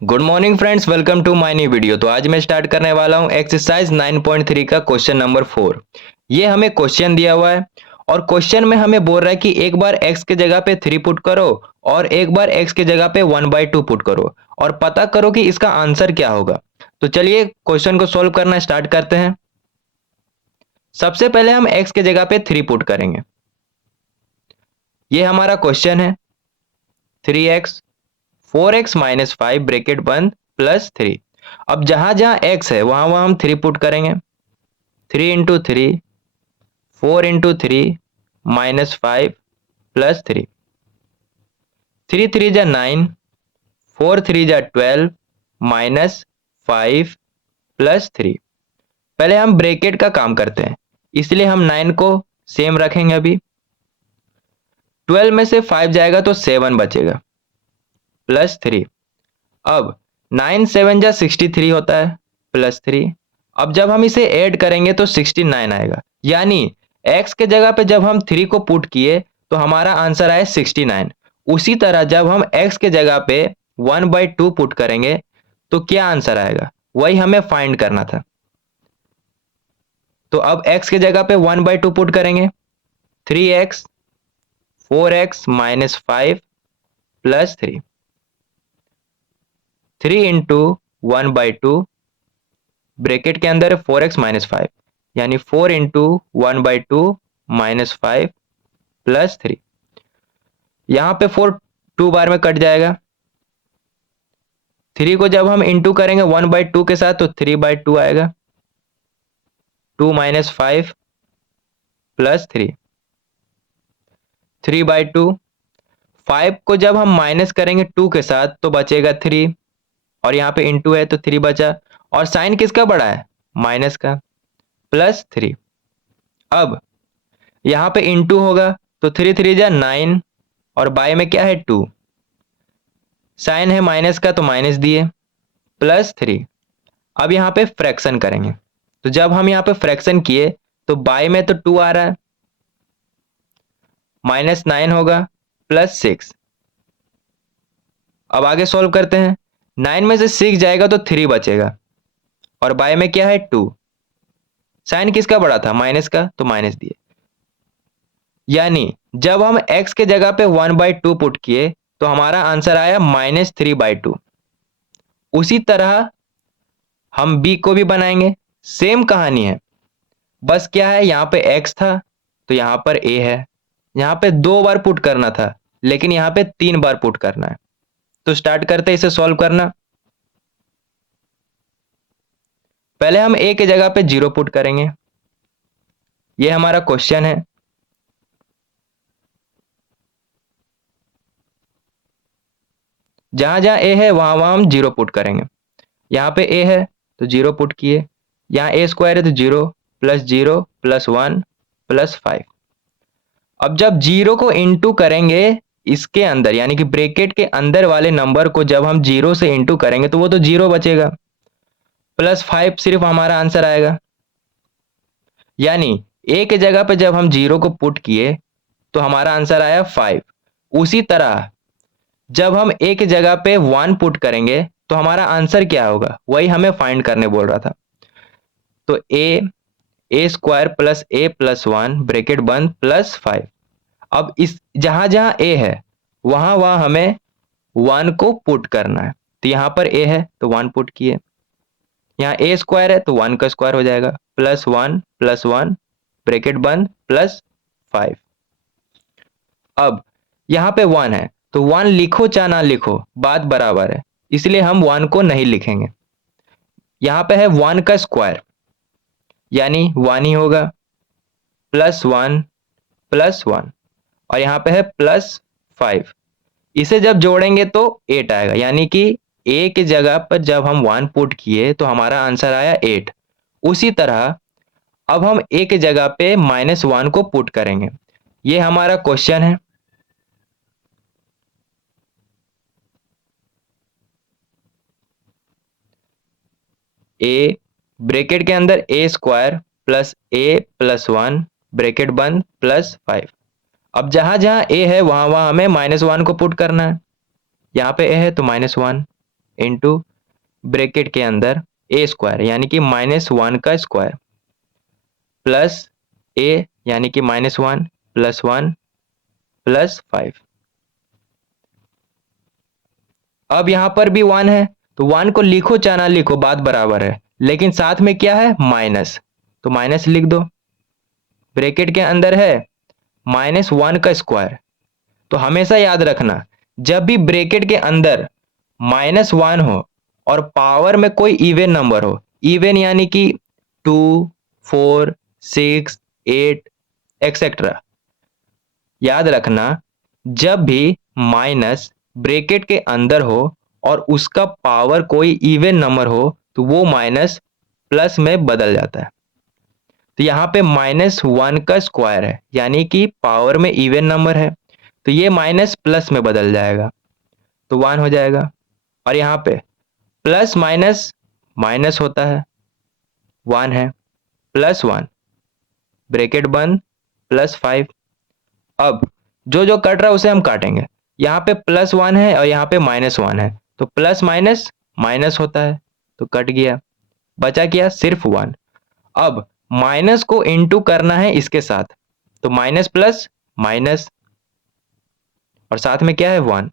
Good morning friends, welcome to my new video. तो आज मैं स्टार्ट करने वाला हूं एक्सरसाइज 9.3 का क्वेश्चन नंबर 4। ये हमें क्वेश्चन दिया हुआ है और क्वेश्चन में हमें बोल रहा है कि एक बार x के जगह पे 3 पुट करो और एक बार x के जगह पे 1/2 पुट करो और पता करो कि इसका आंसर क्या होगा। तो चलिए क्वेश्चन को सोल्व करना स्टार्ट करते हैं। सबसे पहले हम x के जगह पे 3 पुट करेंगे। ये हमारा क्वेश्चन है 3x 4x माइनस 5 ब्रैकेट बंद प्लस 3। अब जहां जहां x है वहां वहां हम 3 पुट करेंगे। 3 इंटू 3 4 इंटू 3 माइनस 5 प्लस 3। 3 3 जा 9 4 3 जा 12 माइनस 5 प्लस 3। पहले हम ब्रैकेट का काम करते हैं, इसलिए हम 9 को सेम रखेंगे। अभी 12 में से 5 जाएगा तो 7 बचेगा प्लस 3। अब 9 7 जा 63 होता है प्लस 3। अब जब हम इसे ऐड करेंगे तो 69 आएगा, यानी x के जगह पे जब हम 3 को पुट किए तो हमारा आंसर आया 69। उसी तरह जब हम x के जगह पे 1/2 पुट करेंगे तो क्या आंसर आएगा, वही हमें फाइंड करना था। तो अब x के जगह पे 1/2 पुट करेंगे। 3x 4x minus 5 plus 3। 3 into 1/2 bracket के अंदर 4x माइनस 5, यानी 4 इंटू 1/2 माइनस 5 प्लस 3। यहां पे 4 2 बार में कट जाएगा। 3 को जब हम इंटू करेंगे 1/2 के साथ तो 3/2 आएगा। 2 माइनस 5 प्लस 3। 3/2। 5 को जब हम माइनस करेंगे 2 के साथ तो बचेगा 3, और यहाँ पे इंटू है तो 3 बचा। और साइन किसका बड़ा है, माइनस का, प्लस 3। अब यहाँ पे इंटू होगा तो 3 3 जा 9 और बाय में क्या है 2। साइन है माइनस का तो माइनस दिए प्लस 3। अब यहाँ पे फ्रैक्शन करेंगे, तो जब हम यहाँ पे फ्रैक्शन किए तो बाय में तो 2 आ रहा है, माइनस 9 होगा प्लस 6। अब आगे सॉल्व करते हैं। 9 में से 6 जाएगा तो 3 बचेगा और बाय में क्या है 2। साइन किसका बड़ा था, माइनस का, तो माइनस दिए। यानी जब हम x के जगह पे 1/2 पुट किए तो हमारा आंसर आया -3/2। उसी तरह हम b को भी बनाएंगे, सेम कहानी है। बस क्या है, यहाँ पे x था तो यहाँ पर a है। यहाँ पे 2 बार पुट करना था लेकिन यहाँ पे 3 बार पुट करना है। तो स्टार्ट करते हैं इसे सॉल्व करना। पहले हम a के जगह पे 0 पुट करेंगे। ये हमारा क्वेश्चन है। जहां जहां a है वहां वहां हम 0 पुट करेंगे। यहाँ पे a है तो 0 पुट किए। यहाँ a स्क्वायर है तो 0 प्लस 0 प्लस 1 प्लस 5। अब जब 0 को इंटू करेंगे इसके अंदर, यानी कि ब्रैकेट के अंदर वाले नंबर को जब हम 0 से इंटू करेंगे तो वो तो 0 बचेगा, प्लस 5 सिर्फ हमारा आंसर आएगा। यानी a के जगह पे जब हम 0 को पुट किए तो हमारा आंसर आया 5। उसी तरह जब हम a के जगह पे 1 पुट करेंगे तो हमारा आंसर क्या होगा, वही हमें फाइंड करने बोल रहा था। तो a square plus a plus 1 bracket बंद प्लस 5। अब इस जहां जहां a है वहां वहां हमें 1 को पुट करना है। तो यहाँ पर a है तो 1 पुट किए। यहाँ a स्क्वायर है तो 1 का स्क्वायर हो जाएगा, प्लस 1 ब्रैकेट बंद प्लस 5। अब यहाँ पे 1 है तो 1 लिखो चाहे ना लिखो बात बराबर है, इसलिए हम 1 को नहीं लिखेंगे। यहाँ पे है 1 का स्क्वायर, यानी 1 ही होगा, +1 और यहाँ पे है +5। इसे जब जोड़ेंगे तो 8 आएगा, यानी कि a की जगह पर जब हम 1 पुट किए तो हमारा आंसर आया 8। उसी तरह अब हम a की जगह पे -1 को पुट करेंगे। ये हमारा क्वेश्चन है। a ब्रैकेट के अंदर a square plus a plus 1 bracket बंद प्लस 5। अब जहां जहां a है वहां वहां हमें -1 को पुट करना है। यहाँ पे a है तो -1 इंटू ब्रैकेट के अंदर ए स्क्वायर यानी कि -1 का स्क्वायर प्लस ए यानी कि -1 प्लस 1 प्लस 5। अब यहां पर भी 1 है तो 1 को लिखो चाहे ना लिखो बात बराबर है, लेकिन साथ में क्या है माइनस, तो माइनस लिख दो। ब्रैकेट के अंदर है -1 का स्क्वायर। तो हमेशा याद रखना जब भी ब्रैकेट के अंदर -1 हो और पावर में कोई इवन नंबर हो, इवन यानी कि 2 4 6 8 एक्सेट्रा, याद रखना जब भी माइनस ब्रैकेट के अंदर हो और उसका पावर कोई इवन नंबर हो तो वो माइनस प्लस में बदल जाता है। तो यहाँ पे -1 का स्क्वायर है यानी कि पावर में इवन नंबर है, तो ये माइनस प्लस में बदल जाएगा तो 1 हो जाएगा। और यहाँ पे प्लस माइनस माइनस होता है, 1 है प्लस 1 ब्रैकेट बंद प्लस 5। अब जो जो कट रहा है उसे हम काटेंगे। यहाँ पे +1 है और यहाँ पे -1 है, तो प्लस माइनस माइनस होता है तो कट गया, बचा क्या सिर्फ 1। अब माइनस को इनटू करना है इसके साथ, तो माइनस प्लस माइनस और साथ में क्या है 1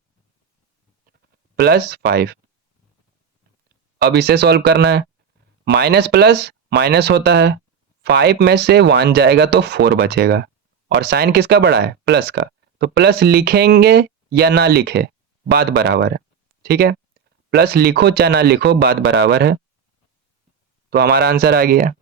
प्लस 5। अब इसे सॉल्व करना है, माइनस प्लस माइनस होता है, 5 में से 1 जाएगा तो 4 बचेगा और साइन किसका बड़ा है प्लस का, तो प्लस लिखेंगे या ना लिखे बात बराबर है। ठीक है, प्लस लिखो चाहे ना लिखो बात बराबर है। तो हमारा आंसर आ गया।